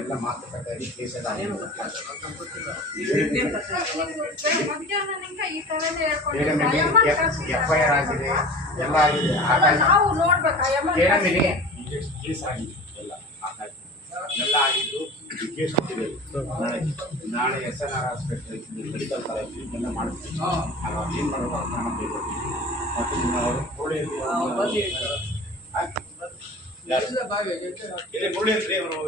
ಎಲ್ಲ ಮಾತುಕತೆ FIR ಆಗಿದೆ, ಎಲ್ಲ ಆಗಿದೆ, ಕೇಸ್ ಆಗಿದೆ, ಎಲ್ಲ ಆಗಿದ್ದು ಕೇಸ್ ಕೊಟ್ಟಿದೆ. ನಾಳೆ SNR ಹಾಸ್ಪಿಟಲ್ ಮೆಡಿಕಲ್ ಕಾಲೇಜ್ ಎಲ್ಲ ಮಾಡ್ತೀವಿ. ಏನು ಮಾಡಬೇಕು ಹಣ ಬೇಕು ಮತ್ತು ಮುರಳಿ ಅಂದ್ರೆ ಇವರು